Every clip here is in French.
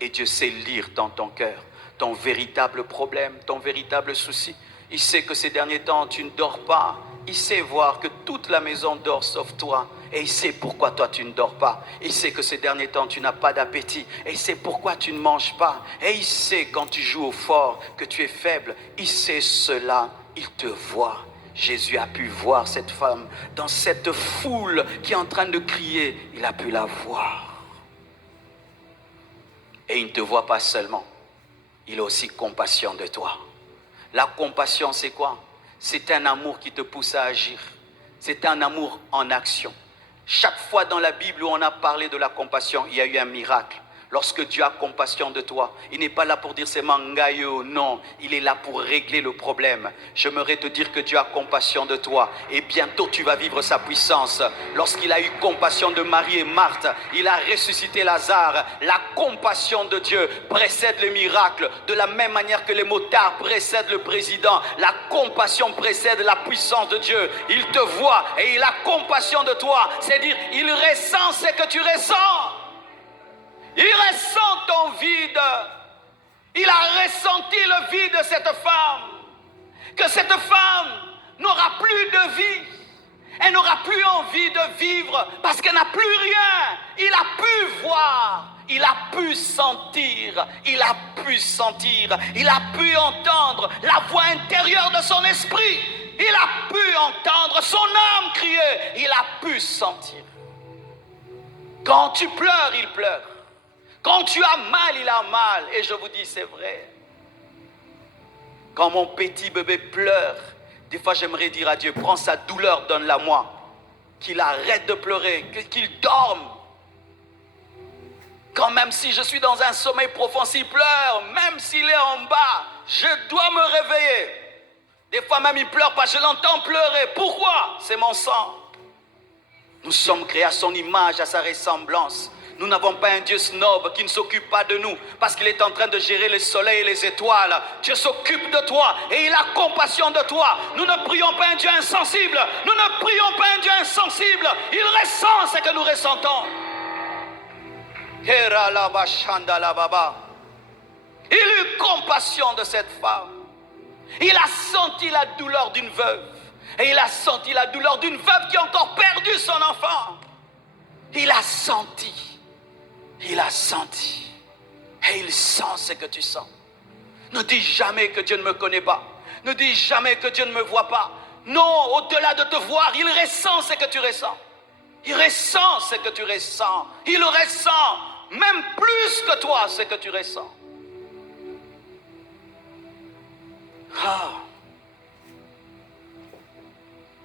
Et Dieu sait lire dans ton cœur ton véritable problème, ton véritable souci. Il sait que ces derniers temps, tu ne dors pas. Il sait voir que toute la maison dort sauf toi. Et il sait pourquoi toi tu ne dors pas. Il sait que ces derniers temps tu n'as pas d'appétit. Et il sait pourquoi tu ne manges pas. Et il sait quand tu joues au fort que tu es faible. Il sait cela. Il te voit. Jésus a pu voir cette femme dans cette foule qui est en train de crier. Il a pu la voir. Et il ne te voit pas seulement. Il a aussi compassion de toi. La compassion, c'est quoi? C'est un amour qui te pousse à agir. C'est un amour en action. Chaque fois dans la Bible où on a parlé de la compassion, il y a eu un miracle. Lorsque Dieu a compassion de toi, il n'est pas là pour dire c'est mangayo, non, il est là pour régler le problème. J'aimerais te dire que Dieu a compassion de toi et bientôt tu vas vivre sa puissance. Lorsqu'il a eu compassion de Marie et Marthe, il a ressuscité Lazare. La compassion de Dieu précède le miracle, de la même manière que les motards précèdent le président. La compassion précède la puissance de Dieu. Il te voit et il a compassion de toi, c'est-à-dire il ressent ce que tu ressens. Il ressent ton vide. Il a ressenti le vide de cette femme. Que cette femme n'aura plus de vie. Elle n'aura plus envie de vivre parce qu'elle n'a plus rien. Il a pu voir. Il a pu sentir. Il a pu sentir. Il a pu entendre la voix intérieure de son esprit. Il a pu entendre son âme crier. Il a pu sentir. Quand tu pleures, il pleure. Quand tu as mal, il a mal. Et je vous dis, c'est vrai. Quand mon petit bébé pleure, des fois j'aimerais dire à Dieu, prends sa douleur, donne-la moi. Qu'il arrête de pleurer, qu'il dorme. Quand même si je suis dans un sommeil profond, s'il pleure, même s'il est en bas, je dois me réveiller. Des fois même il pleure pas, je l'entends pleurer. Pourquoi? C'est mon sang. Nous sommes créés à son image, à sa ressemblance. Nous n'avons pas un Dieu snob qui ne s'occupe pas de nous parce qu'il est en train de gérer le soleil et les étoiles. Dieu s'occupe de toi et il a compassion de toi. Nous ne prions pas un Dieu insensible. Nous ne prions pas un Dieu insensible. Il ressent ce que nous ressentons. Il eut compassion de cette femme. Il a senti la douleur d'une veuve. Et il a senti la douleur d'une veuve qui a encore perdu son enfant. Il a senti. Il a senti. Et il sent ce que tu sens. Ne dis jamais que Dieu ne me connaît pas. Ne dis jamais que Dieu ne me voit pas. Non, au-delà de te voir, il ressent ce que tu ressens. Il ressent ce que tu ressens. Il ressent même plus que toi ce que tu ressens. Ah.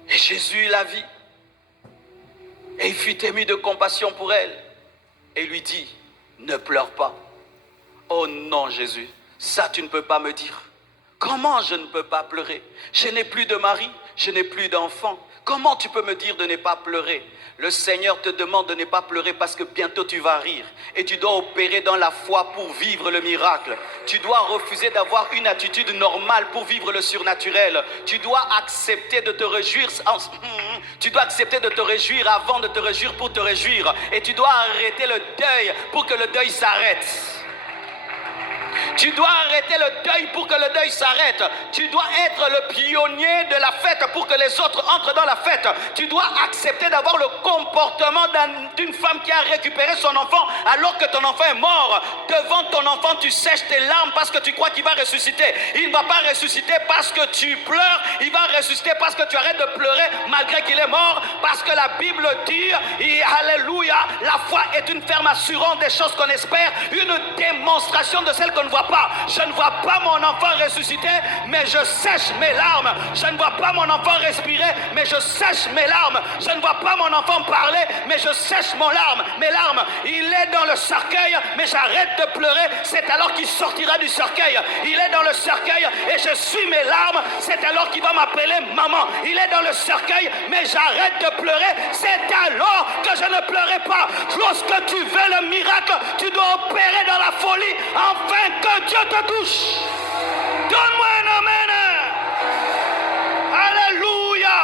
Et Jésus la vit. Et il fut ému de compassion pour elle. Et lui dit, ne pleure pas. Oh non Jésus, ça tu ne peux pas me dire. Comment je ne peux pas pleurer? Je n'ai plus de mari, je n'ai plus d'enfant. Comment tu peux me dire de ne pas pleurer? Le Seigneur te demande de ne pas pleurer parce que bientôt tu vas rire. Et tu dois opérer dans la foi pour vivre le miracle. Tu dois refuser d'avoir une attitude normale pour vivre le surnaturel. Tu dois accepter de te réjouir. Tu dois accepter de te réjouir avant de te réjouir pour te réjouir. Et tu dois arrêter le deuil pour que le deuil s'arrête. Tu dois arrêter le deuil pour que le deuil s'arrête. Tu dois être le pionnier de la fête pour que les autres entrent dans la fête. Tu dois accepter d'avoir le comportement d'une femme qui a récupéré son enfant alors que ton enfant est mort. Devant ton enfant, tu sèches tes larmes parce que tu crois qu'il va ressusciter. Il ne va pas ressusciter parce que tu pleures. Il va ressusciter parce que tu arrêtes de pleurer malgré qu'il est mort. Parce que la Bible dit, alléluia, la foi est une ferme assurance des choses qu'on espère, une démonstration de celles qu'on ne voit pas. Je ne vois pas mon enfant ressusciter, mais je sèche mes larmes. Je ne vois pas mon enfant respirer, mais je sèche mes larmes. Je ne vois pas mon enfant parler, mais je sèche mes larmes. Il est dans le cercueil, mais j'arrête de pleurer. C'est alors qu'il sortira du cercueil. Il est dans le cercueil et je suis mes larmes. C'est alors qu'il va m'appeler maman. Il est dans le cercueil, mais j'arrête de pleurer. C'est alors que je ne pleurais pas. Lorsque tu veux le miracle, tu dois opérer dans la folie afin que Dieu te touche. Donne-moi un amen. Alléluia.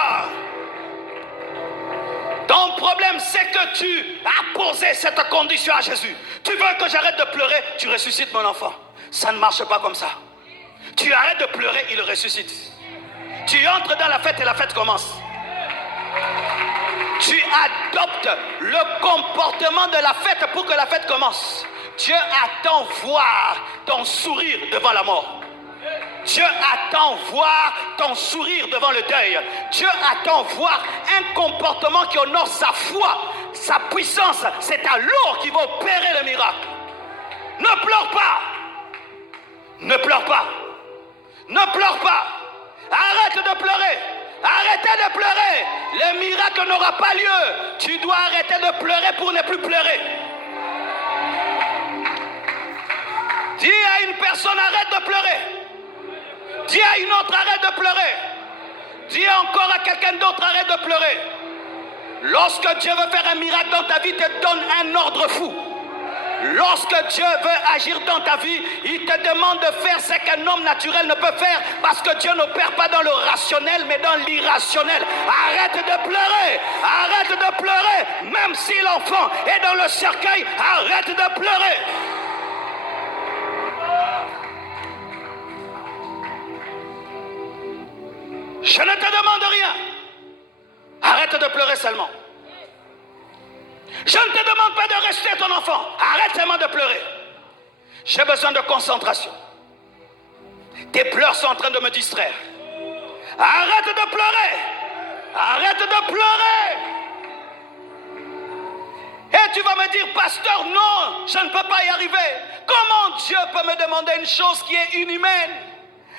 Ton problème, c'est que tu as posé cette condition à Jésus. Tu veux que j'arrête de pleurer, tu ressuscites mon enfant. Ça ne marche pas comme ça. Tu arrêtes de pleurer, il ressuscite. Tu entres dans la fête et la fête commence. Tu adoptes le comportement de la fête pour que la fête commence. Dieu attend voir ton sourire devant la mort. Dieu attend voir ton sourire devant le deuil. Dieu attend voir un comportement qui honore sa foi, sa puissance. C'est alors qu'il va opérer le miracle. Ne pleure pas. Ne pleure pas. Ne pleure pas. Arrête de pleurer. Arrêtez de pleurer. Le miracle n'aura pas lieu. Tu dois arrêter de pleurer pour ne plus pleurer. Dis à une personne, arrête de pleurer. Dis à une autre, arrête de pleurer. Dis encore à quelqu'un d'autre, arrête de pleurer. Lorsque Dieu veut faire un miracle dans ta vie, il te donne un ordre fou. Lorsque Dieu veut agir dans ta vie, il te demande de faire ce qu'un homme naturel ne peut faire, parce que Dieu n'opère pas dans le rationnel, mais dans l'irrationnel. Arrête de pleurer. Arrête de pleurer. Même si l'enfant est dans le cercueil, arrête de pleurer. Je ne te demande rien. Arrête de pleurer seulement. Je ne te demande pas de rester ton enfant. Arrête seulement de pleurer. J'ai besoin de concentration. Tes pleurs sont en train de me distraire. Arrête de pleurer. Arrête de pleurer. Et tu vas me dire, pasteur, non, je ne peux pas y arriver. Comment Dieu peut me demander une chose qui est inhumaine?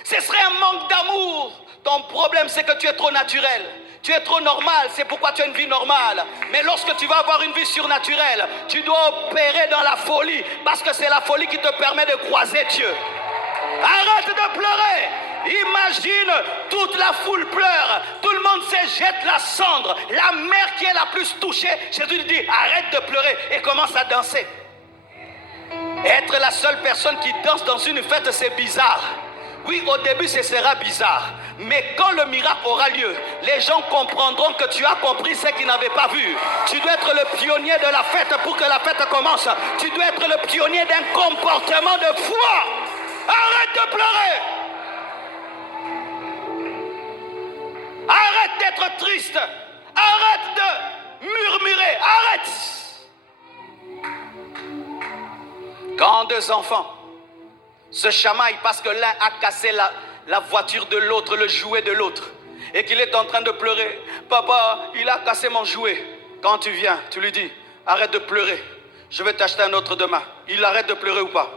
Ce serait un manque d'amour. Ton problème, c'est que tu es trop naturel. Tu es trop normal, c'est pourquoi tu as une vie normale. Mais lorsque tu vas avoir une vie surnaturelle, tu dois opérer dans la folie, parce que c'est la folie qui te permet de croiser Dieu. Arrête de pleurer. Imagine, toute la foule pleure, tout le monde se jette la cendre. La mère qui est la plus touchée, Jésus lui dit, arrête de pleurer et commence à danser. Être la seule personne qui danse dans une fête, c'est bizarre. Oui, au début, ce sera bizarre. Mais quand le miracle aura lieu, les gens comprendront que tu as compris ce qu'ils n'avaient pas vu. Tu dois être le pionnier de la fête pour que la fête commence. Tu dois être le pionnier d'un comportement de foi. Arrête de pleurer. Arrête d'être triste. Arrête de murmurer. Arrête. Quand deux enfants se chamaillent parce que l'un a cassé la voiture de l'autre, le jouet de l'autre, et qu'il est en train de pleurer. Papa, il a cassé mon jouet. Quand tu viens, tu lui dis, arrête de pleurer, je vais t'acheter un autre demain. Il arrête de pleurer ou pas?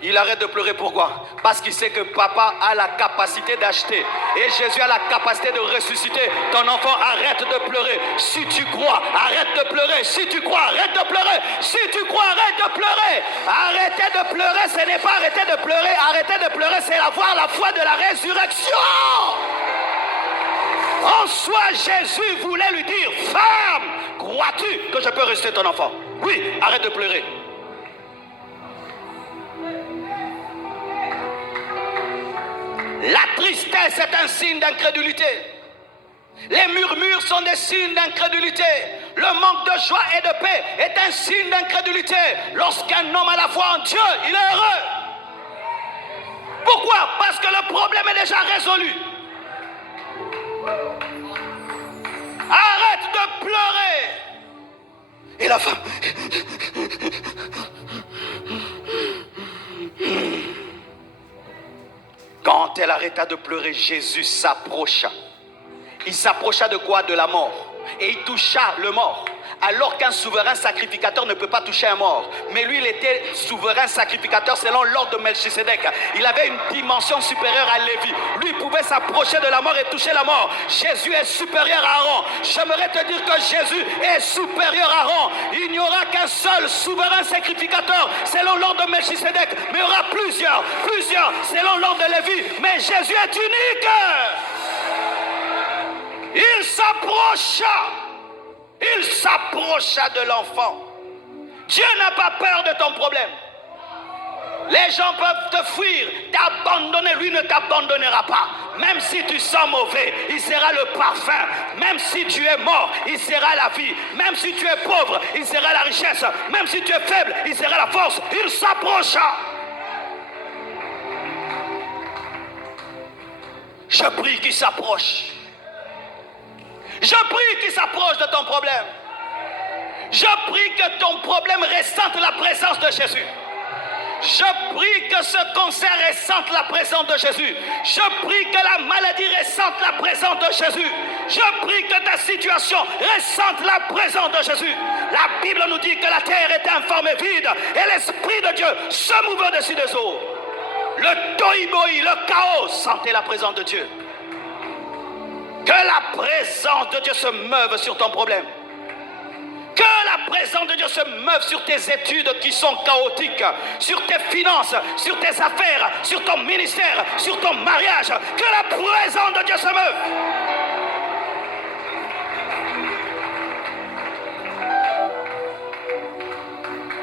Il arrête de pleurer, pourquoi? Parce qu'il sait que papa a la capacité d'acheter. Et Jésus a la capacité de ressusciter. Ton enfant, arrête de pleurer. Si tu crois, arrête de pleurer. Si tu crois, arrête de pleurer. Si tu crois, arrête de pleurer. Arrêtez de pleurer, ce n'est pas arrêter de pleurer. Arrêter de pleurer, c'est avoir la foi de la résurrection. En soi, Jésus voulait lui dire, femme, crois-tu que je peux rester ton enfant? Oui, arrête de pleurer. La tristesse est un signe d'incrédulité. Les murmures sont des signes d'incrédulité. Le manque de joie et de paix est un signe d'incrédulité. Lorsqu'un homme a la foi en Dieu, il est heureux. Pourquoi? Parce que le problème est déjà résolu. Arrête de pleurer. Et la femme... Quand elle arrêta de pleurer, Jésus s'approcha. Il s'approcha de quoi? De la mort. Et il toucha le mort. Alors qu'un souverain sacrificateur ne peut pas toucher un mort. Mais lui, il était souverain sacrificateur selon l'ordre de Melchisédek. Il avait une dimension supérieure à Lévi. Lui pouvait s'approcher de la mort et toucher la mort. Jésus est supérieur à Aaron. J'aimerais te dire que Jésus est supérieur à Aaron. Il n'y aura qu'un seul souverain sacrificateur selon l'ordre de Melchisédek. Mais il y aura plusieurs selon l'ordre de Lévi. Mais Jésus est unique. Il s'approcha de l'enfant. Dieu n'a pas peur de ton problème. Les gens peuvent te fuir, t'abandonner. Lui ne t'abandonnera pas. Même si tu sens mauvais, il sera le parfum. Même si tu es mort, il sera la vie. Même si tu es pauvre, il sera la richesse. Même si tu es faible, il sera la force. Il s'approcha. Je prie qu'il s'approche. Je prie qu'il s'approche de ton problème. Je prie que ton problème ressente la présence de Jésus. Je prie que ce cancer ressente la présence de Jésus. Je prie que la maladie ressente la présence de Jésus. Je prie que ta situation ressente la présence de Jésus. La Bible nous dit que la terre est informe et vide et l'Esprit de Dieu se mouvait au-dessus des eaux. Le tohu-bohu, le chaos sentait la présence de Dieu. Que la présence de Dieu se meuve sur ton problème. Que la présence de Dieu se meuve sur tes études qui sont chaotiques, sur tes finances, sur tes affaires, sur ton ministère, sur ton mariage. Que la présence de Dieu se meuve.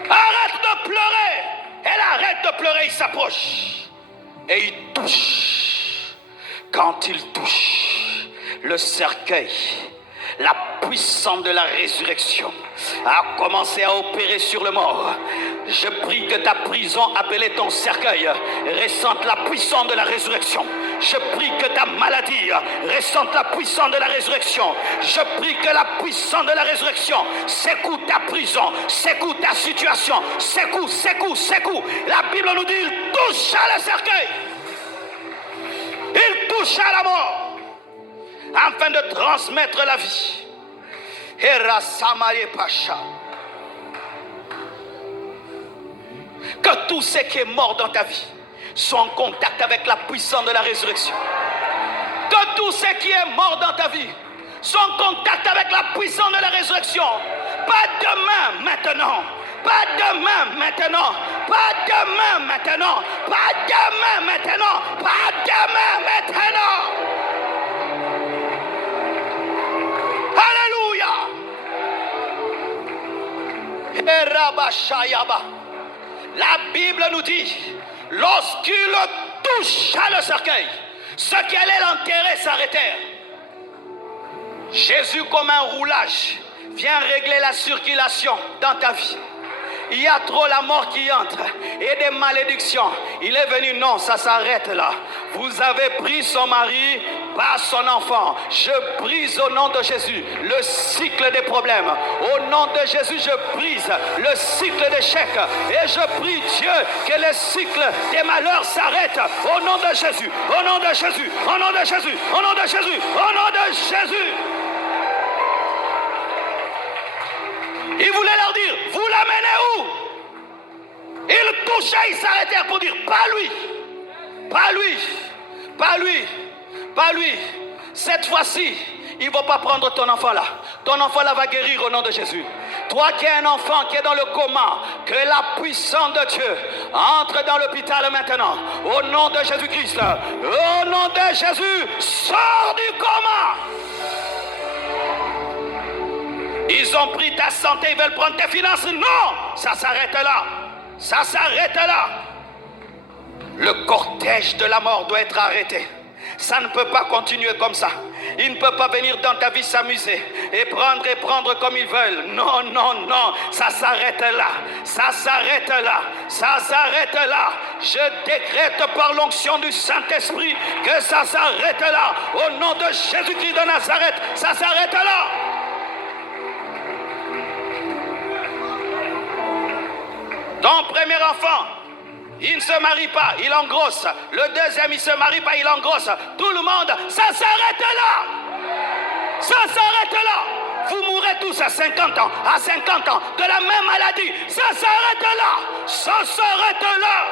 Arrête de pleurer. Elle arrête de pleurer, il s'approche. Et il touche. Quand il touche le cercueil, la puissance de la résurrection a commencé à opérer sur le mort. Je prie que ta prison appelée ton cercueil ressente la puissance de la résurrection. Je prie que ta maladie ressente la puissance de la résurrection. Je prie que la puissance de la résurrection secoue ta prison, secoue ta situation, secoue. La Bible nous dit, il toucha le cercueil. Il toucha la mort afin de transmettre la vie. Que tout ce qui est mort dans ta vie soit en contact avec la puissance de la résurrection. Que tout ce qui est mort dans ta vie soit en contact avec la puissance de la résurrection. Pas demain, maintenant. Pas demain, maintenant. Pas demain, maintenant. Pas demain, maintenant. Pas demain, maintenant. Alléluia. La Bible nous dit, lorsqu'il toucha le cercueil, ceux qui allaient l'enterrer s'arrêtèrent. Jésus, comme un roulage, vient régler la circulation dans ta vie. Il y a trop la mort qui entre et des malédictions. Il est venu, non, ça s'arrête là. Vous avez pris son mari, pas son enfant. Je brise au nom de Jésus le cycle des problèmes. Au nom de Jésus, je brise le cycle d'échec. Et je prie Dieu que le cycle des malheurs s'arrête. Au nom de Jésus, au nom de Jésus, au nom de Jésus, au nom de Jésus, au nom de Jésus. Il voulait leur dire, vous l'amenez où? Ils touchaient, ils s'arrêtèrent pour dire, pas lui, pas lui, pas lui, pas lui. Cette fois-ci, il ne va pas prendre ton enfant là. Ton enfant là va guérir au nom de Jésus. Toi qui es un enfant qui est dans le coma, que la puissance de Dieu entre dans l'hôpital maintenant. Au nom de Jésus-Christ, au nom de Jésus, sors du coma. Ils ont pris ta santé, ils veulent prendre tes finances. Non, ça s'arrête là. Ça s'arrête là. Le cortège de la mort doit être arrêté. Ça ne peut pas continuer comme ça. Il ne peut pas venir dans ta vie s'amuser et prendre comme ils veulent. Non, non, non. Ça s'arrête là. Ça s'arrête là. Ça s'arrête là. Je décrète par l'onction du Saint-Esprit que ça s'arrête là. Au nom de Jésus-Christ de Nazareth, ça s'arrête là. Ton premier enfant, il ne se marie pas, il engrosse. Le deuxième, il ne se marie pas, il engrosse. Tout le monde, ça s'arrête là. Ça s'arrête là. Vous mourrez tous à 50 ans, à 50 ans, de la même maladie. Ça s'arrête là. Ça s'arrête là.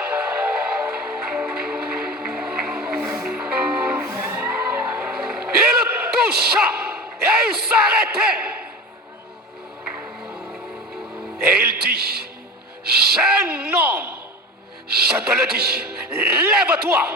Il toucha et il s'arrêtait. Et il dit, jeune homme, je te le dis, lève-toi.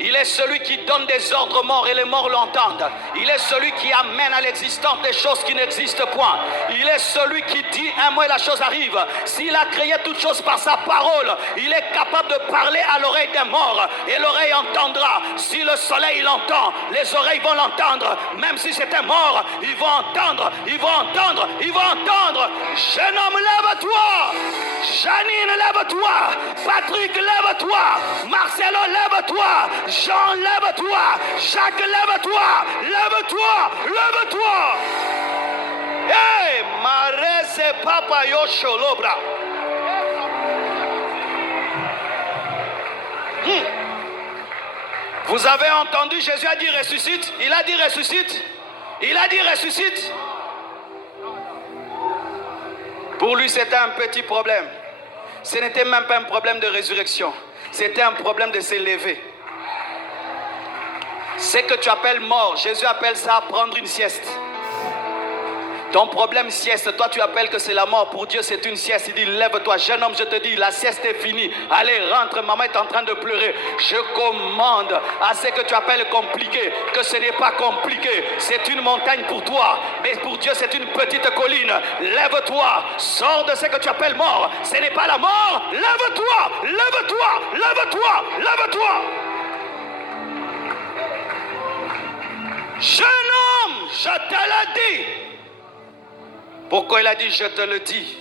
Il est celui qui donne des ordres aux morts et les morts l'entendent. Il est celui qui amène à l'existence des choses qui n'existent point. Il est celui qui dit un mot et la chose arrive. S'il a créé toutes choses par sa parole, il est capable de parler à l'oreille des morts et l'oreille entendra. Si le soleil l'entend, les oreilles vont l'entendre. Même si c'était mort, ils vont entendre, ils vont entendre, ils vont entendre. Jeune homme, lève-toi. Janine, lève-toi. Patrick, lève-toi. Marcelo, lève-toi. Jean, lève-toi. Jacques, lève-toi. Lève-toi. Lève-toi. Hey, Marese Papa Yosholobra. Vous avez entendu, Jésus a dit ressuscite. Il a dit ressuscite. Il a dit ressuscite. Pour lui, c'était un petit problème. Ce n'était même pas un problème de résurrection. C'était un problème de s'élever. Ce que tu appelles mort, Jésus appelle ça prendre une sieste. Ton problème sieste, toi tu appelles que c'est la mort. Pour Dieu c'est une sieste. Il dit lève-toi, jeune homme, je te dis la sieste est finie. Allez rentre, maman est en train de pleurer. Je commande à ce que tu appelles compliqué, que ce n'est pas compliqué. C'est une montagne pour toi, mais pour Dieu c'est une petite colline. Lève-toi, sors de ce que tu appelles mort. Ce n'est pas la mort. Lève-toi, lève-toi, lève-toi, lève-toi. Jeune homme, je te le dis. Pourquoi il a dit je te le dis?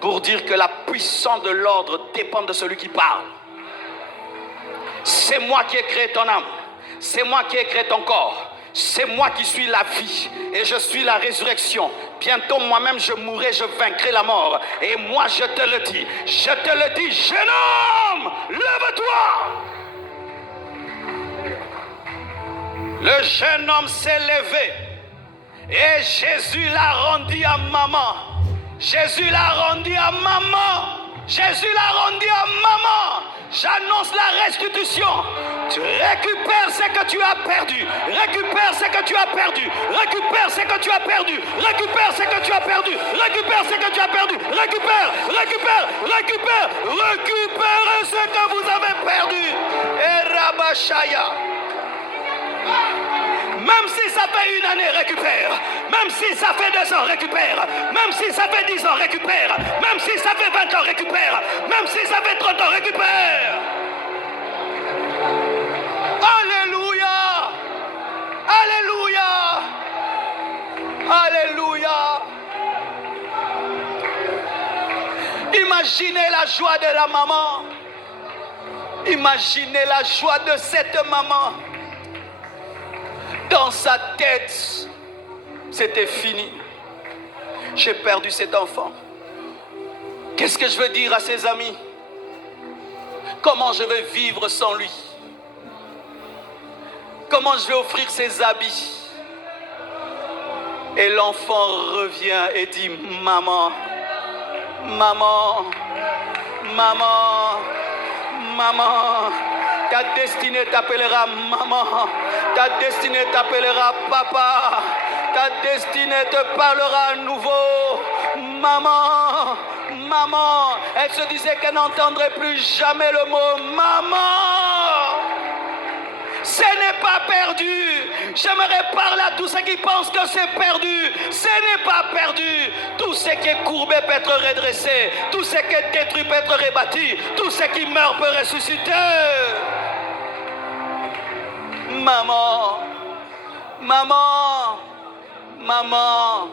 Pour dire que la puissance de l'ordre dépend de celui qui parle. C'est moi qui ai créé ton âme. C'est moi qui ai créé ton corps. C'est moi qui suis la vie et je suis la résurrection. Bientôt moi-même je mourrai, je vaincrai la mort. Et moi je te le dis. Je te le dis, jeune homme, lève-toi. Le jeune homme s'est levé. Et Jésus l'a rendu à maman. Jésus l'a rendu à maman. Jésus l'a rendu à maman. J'annonce la restitution. Tu récupères ce que tu as perdu. Récupère ce que tu as perdu. Récupère ce que tu as perdu. Récupère ce que tu as perdu. Récupère ce que tu as perdu. Récupère, récupère, récupère. Récupère ce que vous avez perdu. Et Rabashaya. Même si ça fait une année, récupère. Même si ça fait 2 ans, récupère. Même si ça fait 10 ans, récupère. Même si ça fait 20 ans, récupère. Même si ça fait 30 ans, récupère. Alléluia. Alléluia. Alléluia. Imaginez la joie de la maman. Imaginez la joie de cette maman. Dans sa tête, c'était fini. J'ai perdu cet enfant. Qu'est-ce que je veux dire à ses amis? Comment je vais vivre sans lui? Comment je vais offrir ses habits? Et l'enfant revient et dit, maman, maman, maman, maman. Ta destinée t'appellera maman. Ta destinée t'appellera papa. Ta destinée te parlera à nouveau. Maman, maman. Elle se disait qu'elle n'entendrait plus jamais le mot maman. Ce n'est pas perdu. J'aimerais parler à tous ceux qui pensent que c'est perdu. Ce n'est pas perdu. Tout ce qui est courbé peut être redressé. Tout ce qui est détruit peut être rebâti. Tout ce qui meurt peut ressusciter. Maman, maman, maman.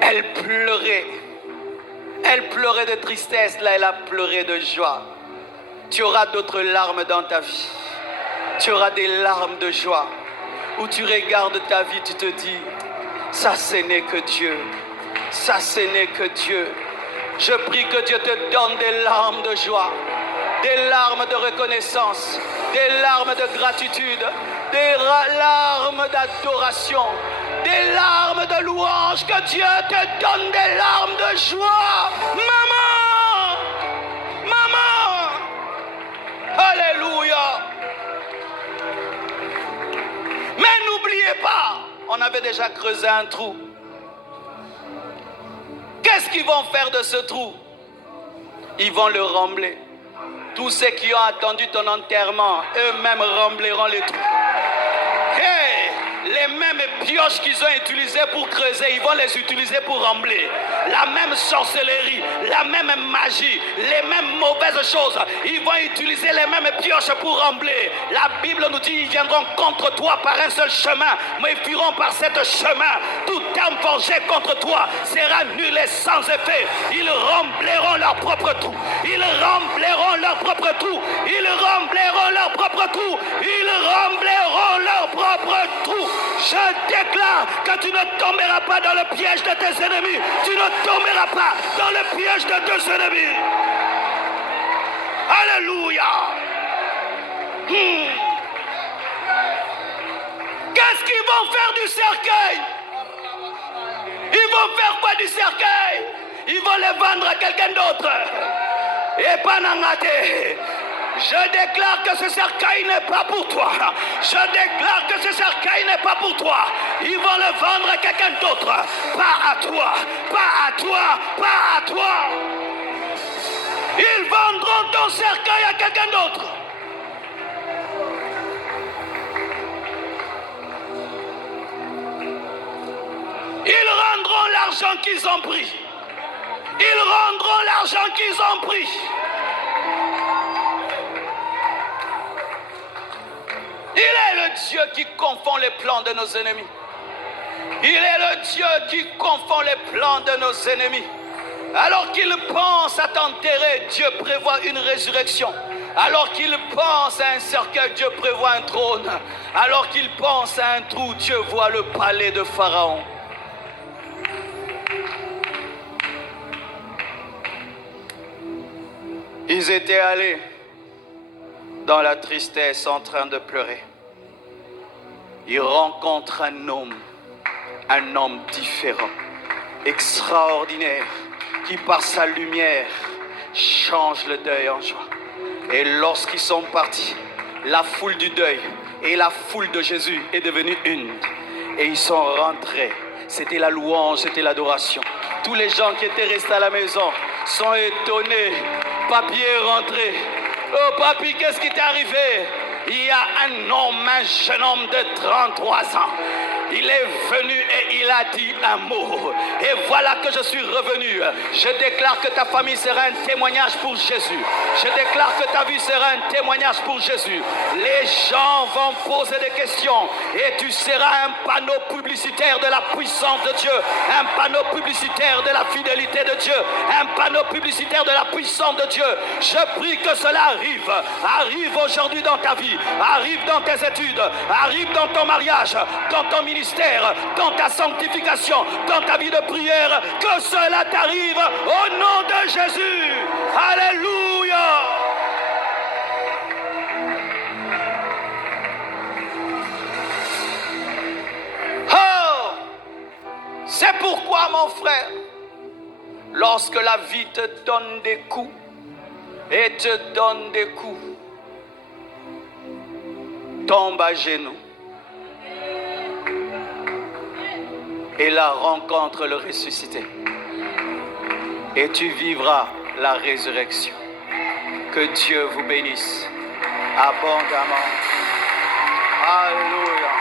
Elle pleurait. Elle pleurait de tristesse. Là, elle a pleuré de joie. Tu auras d'autres larmes dans ta vie. Tu auras des larmes de joie. Où tu regardes ta vie, tu te dis, ça ce n'est que Dieu. Ça ce n'est que Dieu. Je prie que Dieu te donne des larmes de joie. Des larmes de reconnaissance, des larmes de gratitude, des larmes d'adoration, des larmes de louange, que Dieu te donne des larmes de joie. Maman, maman, alléluia. Mais n'oubliez pas, on avait déjà creusé un trou. Qu'est-ce qu'ils vont faire de ce trou? Ils vont le rembler. Tous ceux qui ont attendu ton enterrement, eux-mêmes rempleront les trous. Hey! Les mêmes pioches qu'ils ont utilisées pour creuser, ils vont les utiliser pour remplir. La même sorcellerie, la même magie, les mêmes mauvaises choses, ils vont utiliser les mêmes pioches pour remplir. La Bible nous dit, ils viendront contre toi par un seul chemin, mais ils fuiront par cet chemin. Tout terme forgé contre toi sera nul et sans effet. Ils rempliront leur propre trou. Ils rempliront leur propre trou. Ils rempliront leur propre trou. Ils rempliront leur propre trou. Je déclare que tu ne tomberas pas dans le piège de tes ennemis. Tu ne tomberas pas dans le piège de tes ennemis. Alléluia. Qu'est-ce qu'ils vont faire du cercueil? Ils vont faire quoi du cercueil? Ils vont le vendre à quelqu'un d'autre. Et pas Nangate. Je déclare que ce cercueil n'est pas pour toi. Je déclare que ce cercueil n'est pas pour toi. Ils vont le vendre à quelqu'un d'autre. Pas à toi. Pas à toi. Pas à toi. Ils vendront ton cercueil à quelqu'un d'autre. Ils rendront l'argent qu'ils ont pris. Ils rendront l'argent qu'ils ont pris. Il est le Dieu qui confond les plans de nos ennemis. Il est le Dieu qui confond les plans de nos ennemis. Alors qu'ils pensent à t'enterrer, Dieu prévoit une résurrection. Alors qu'ils pensent à un cercueil, Dieu prévoit un trône. Alors qu'ils pensent à un trou, Dieu voit le palais de Pharaon. Ils étaient allés dans la tristesse en train de pleurer. Ils rencontrent un homme différent, extraordinaire, qui par sa lumière change le deuil en joie. Et lorsqu'ils sont partis, la foule du deuil et la foule de Jésus est devenue une. Et ils sont rentrés. C'était la louange, c'était l'adoration. Tous les gens qui étaient restés à la maison sont étonnés. Papy est rentré. Oh papy, qu'est-ce qui t'est arrivé? Il y a un jeune homme de 33 ans. Il est venu et il a dit un mot. Et voilà que je suis revenu. Je déclare que ta famille sera un témoignage pour Jésus. Je déclare que ta vie sera un témoignage pour Jésus. Les gens vont poser des questions et tu seras un panneau publicitaire de la puissance de Dieu, un panneau publicitaire de la fidélité de Dieu, un panneau publicitaire de la puissance de Dieu. Je prie que cela arrive aujourd'hui dans ta vie, arrive dans tes études, arrive dans ton mariage, dans ton ministère, dans ta sanctification, dans ta vie de prière, que cela t'arrive au nom de Jésus. Alléluia. Oh, c'est pourquoi mon frère, lorsque la vie te donne des coups et te donne des coups, tombe à genoux et la rencontre le ressuscité. Et tu vivras la résurrection. Que Dieu vous bénisse abondamment. Alléluia.